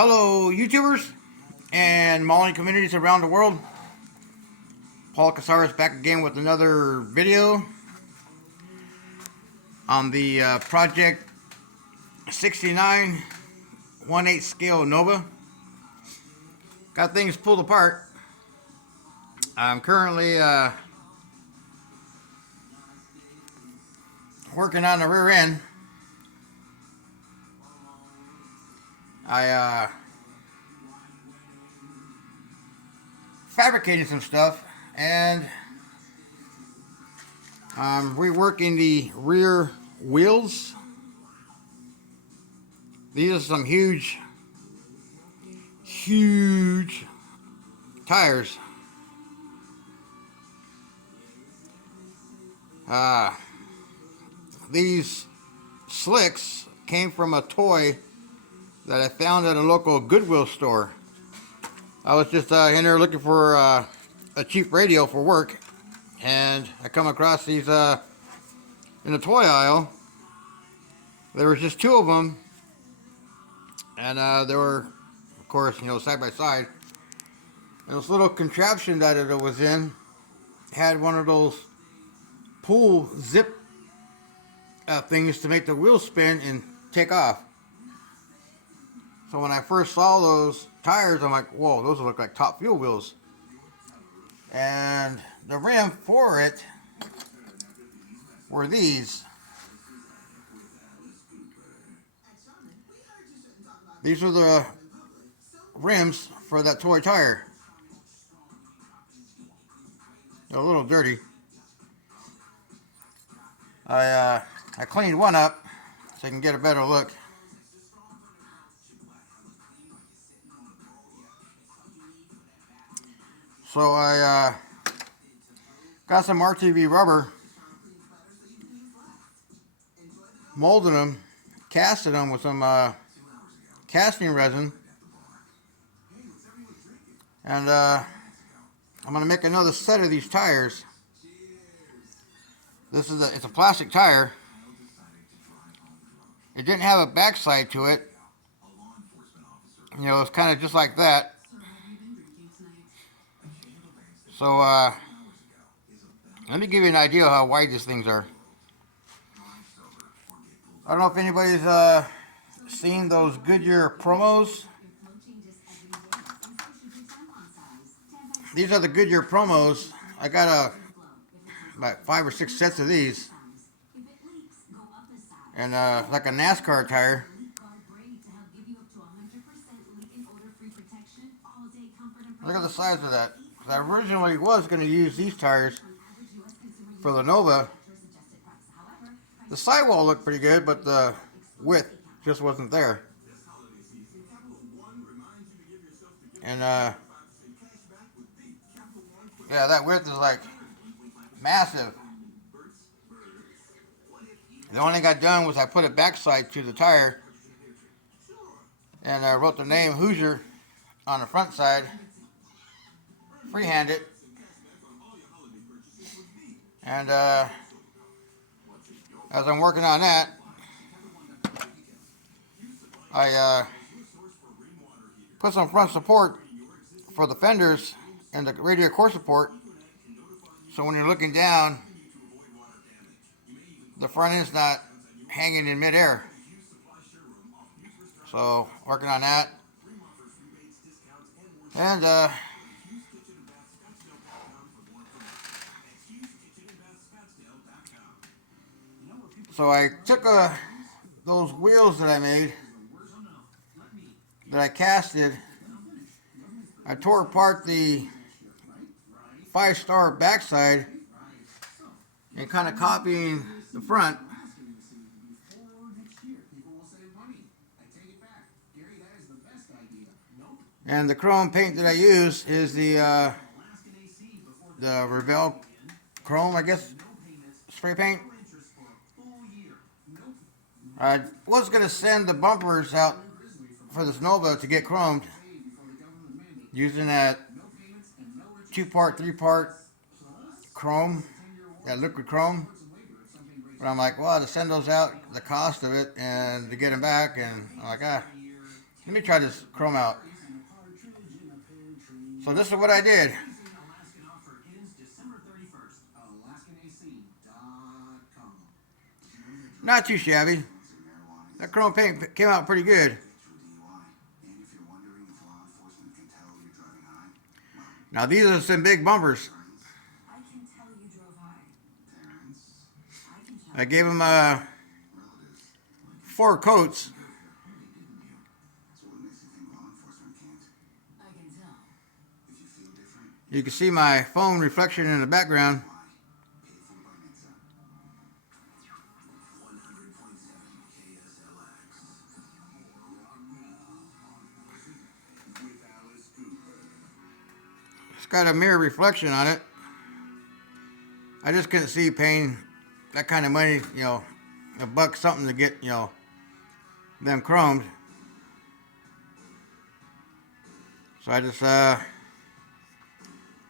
Hello, YouTubers and mauling communities around the world. Paul Casares back again with another video on the Project 69 1/8 scale Nova. Got things pulled apart. I'm currently working on the rear end. I fabricated some stuff and I'm reworking the rear wheels. These are some huge tires. These slicks came from a toy that I found at a local Goodwill store. I was just in there looking for a cheap radio for work, and I come across these in the toy aisle. There was just two of them, and they were, of course, side by side. And this little contraption that it was in had one of those pull zip things to make the wheels spin and take off. So when I first saw those tires, I'm like, whoa, those look like Top Fuel wheels. And the rim for it were these. These are the rims for that toy tire. They're a little dirty. I cleaned one up so I can get a better look. So I got some RTV rubber, molded them, casted them with some casting resin, and I'm going to make another set of these tires. It's a plastic tire. It didn't have a backside to it. It's kind of just like that. So let me give you an idea of how wide these things are. I don't know if anybody's seen those Goodyear promos. These are the Goodyear promos. I got about 5 or 6 sets of these, and like a NASCAR tire. Look at the size of that. I originally was going to use these tires for the Nova. The sidewall looked pretty good, but the width just wasn't there. And yeah, that width is like massive. The only thing I done was I put a backside to the tire, and I wrote the name Hoosier on the front side. Freehand it, and as I'm working on that, I put some front support for the fenders and the radial core support, so when you're looking down, the front end's not hanging in midair. So working on that, and so I took those wheels that I made, that I casted, I tore apart the 5-star backside and kind of copying the front. And the chrome paint that I use is the Revell Chrome, I guess, spray paint. I was going to send the bumpers out for this Nova to get chromed using that 2-part, 3-part chrome, that liquid chrome. But I'm like, well, to send those out, the cost of it, and to get them back, and I'm like, Let me try this chrome out. So this is what I did. Not too shabby. That chrome paint came out pretty good. Now these are some big bumpers. I gave them 4 coats. You can see my phone reflection in the background. It's got a mirror reflection on it. I just couldn't see paying that kind of money, you know, $1 something to get, you know, them chromed. So I just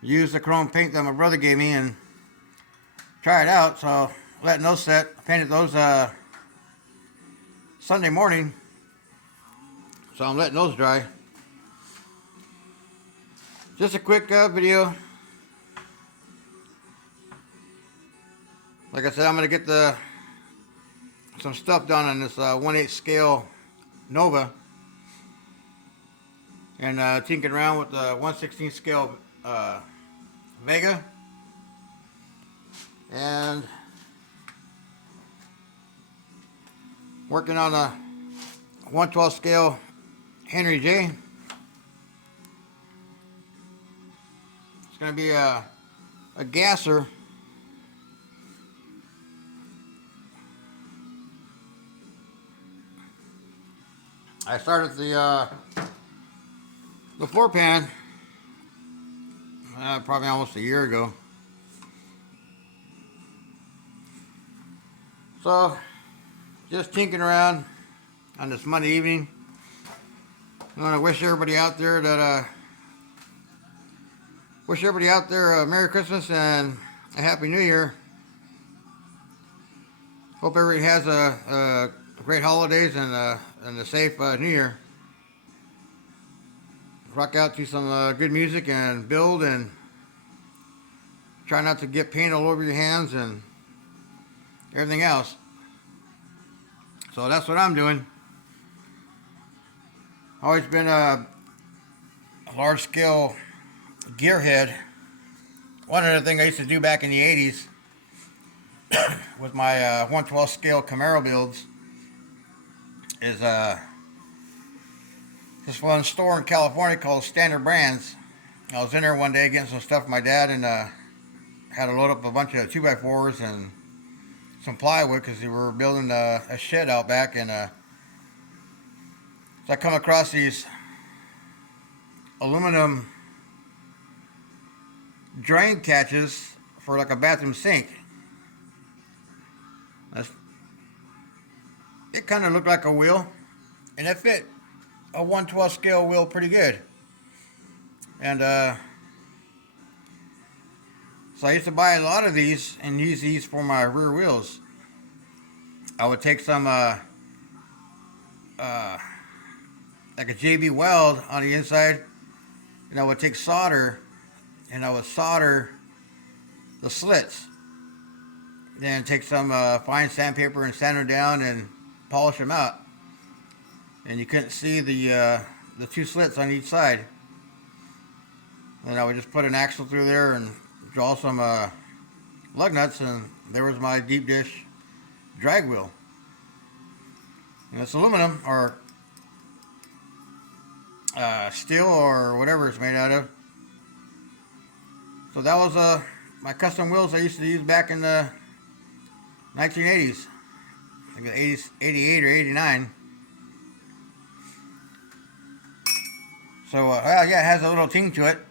used the chrome paint that my brother gave me and try it out. So letting those set. I painted those Sunday morning. So I'm letting those dry. Just a quick video. Like I said, I'm going to get some stuff done on this 1/8 scale Nova. And tinkering around with the 1/16 scale Vega. And working on a 1/12 scale Henry J. It's going to be a gasser. I started the floor pan probably almost a year ago. So just tinkering around on this Monday evening. I want to wish everybody out there a Merry Christmas and a Happy New Year. Hope everybody has a great holidays and a safe New Year. Rock out to some good music and build, and try not to get paint all over your hands and everything else. So that's what I'm doing. Always been a large scale gearhead. One of the things I used to do back in the 80s with my 1/12 scale Camaro builds is this one store in California called Standard Brands. I was in there one day getting some stuff for my dad, and had to load up a bunch of 2x4s and some plywood because we were building a shed out back. And so I come across these aluminum drain catches for like a bathroom sink. It kind of looked like a wheel, and it fit a 1/12 scale wheel pretty good. And so I used to buy a lot of these and use these for my rear wheels. I would take some like a JB Weld on the inside, and I would take solder and I would solder the slits. Then take some fine sandpaper and sand them down and polish them out. And you couldn't see the 2 slits on each side. And I would just put an axle through there and draw some lug nuts, and there was my deep dish drag wheel. And it's aluminum or steel or whatever it's made out of. So that was my custom wheels I used to use back in the 1980s, like 88 or 89. So yeah, it has a little ting to it.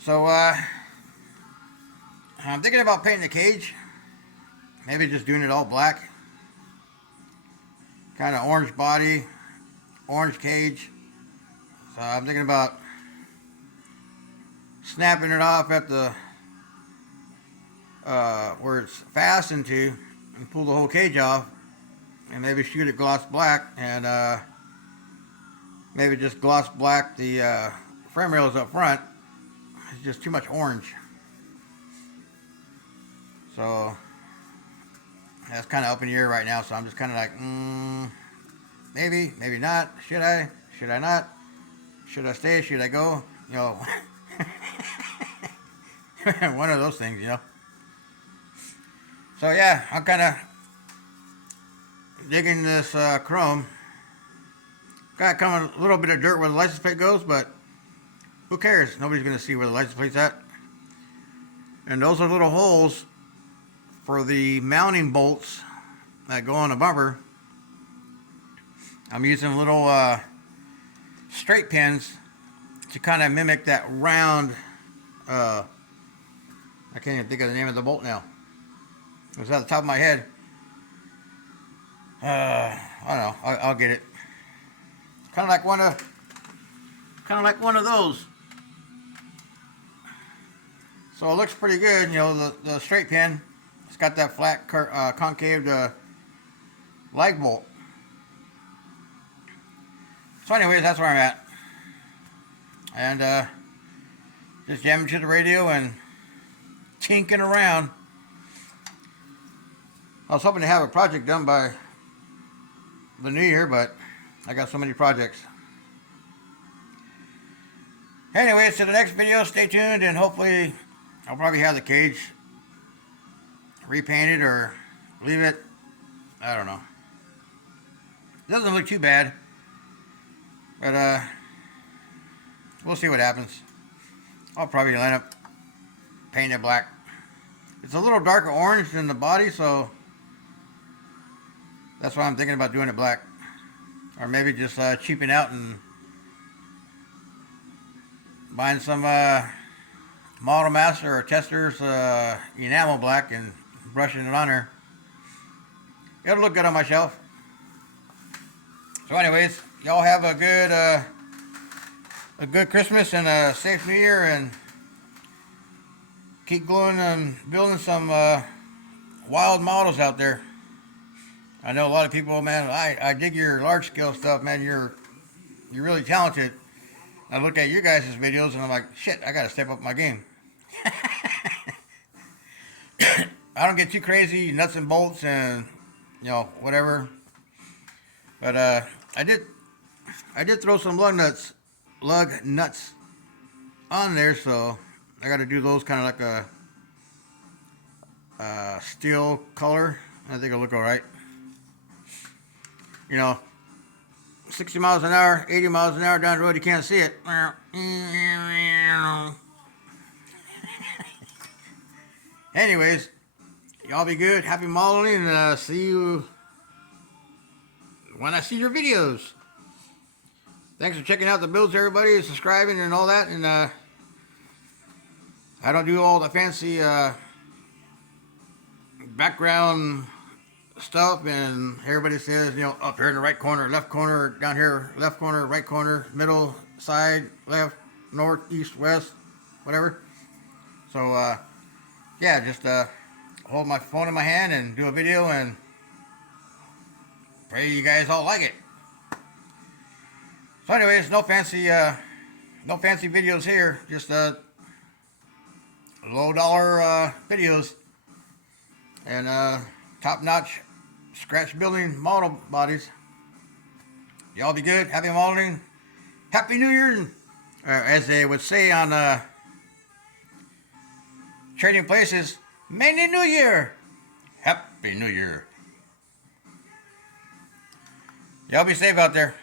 So I'm thinking about painting the cage. Maybe just doing it all black. Kind of orange body, orange cage. So I'm thinking about snapping it off at the where it's fastened to, and pull the whole cage off, and maybe shoot it gloss black, and maybe just gloss black the frame rails up front. It's just too much orange. So that's kind of up in the air right now. So I'm just kind of like, maybe, maybe not. Should I? Should I not? Should I stay? Should I go? You know, one of those things, you know. So yeah, I'm kind of digging this chrome. Got coming a little bit of dirt where the license plate goes, but who cares? Nobody's gonna see where the license plate's at. And those are little holes for the mounting bolts that go on the bumper. I'm using little straight pins to kind of mimic that round. I can't even think of the name of the bolt now. It was at the top of my head. I don't know. I'll get it. Kind of like one of those. So it looks pretty good. You know, the straight pin. It's got that flat concave lag bolt. So anyways, that's where I'm at. And just jamming to the radio and tinking around. I was hoping to have a project done by the new year, but I got so many projects. Anyways, to the next video, stay tuned, and hopefully I'll probably have the cage repainted or leave it. I don't know. It doesn't look too bad, but we'll see what happens. I'll probably end up painting it black. It's a little darker orange than the body, so that's why I'm thinking about doing it black. Or maybe just cheaping out and buying some Model Master or Testors enamel black and brushing it on there. It'll look good on my shelf. So anyways, y'all have a good Christmas and a safe New Year, and keep going and building some wild models out there. I know a lot of people, man, I dig your large scale stuff, man. You're really talented. I look at you guys' videos and I'm like, shit, I gotta step up my game. I don't get too crazy, nuts and bolts and, you know, whatever. But I did throw some lug nuts on there, so I gotta do those kind of like a steel color. I think it'll look alright. You know, 60 miles an hour, 80 miles an hour down the road, you can't see it. Anyways, y'all be good, happy modeling, and see you when I see your videos. Thanks for checking out the builds, everybody, subscribing and all that. And I don't do all the fancy background stuff, and everybody says, you know, up here in the right corner, left corner, down here, left corner, right corner, middle, side, left, north, east, west, whatever. So yeah, just hold my phone in my hand and do a video, and pray you guys all like it. So anyways, no fancy videos here, just low dollar videos and top notch scratch building model bodies. Y'all be good, happy modeling, happy New Year, as they would say on Trading Places, Merry New Year, Happy New Year. Y'all be safe out there.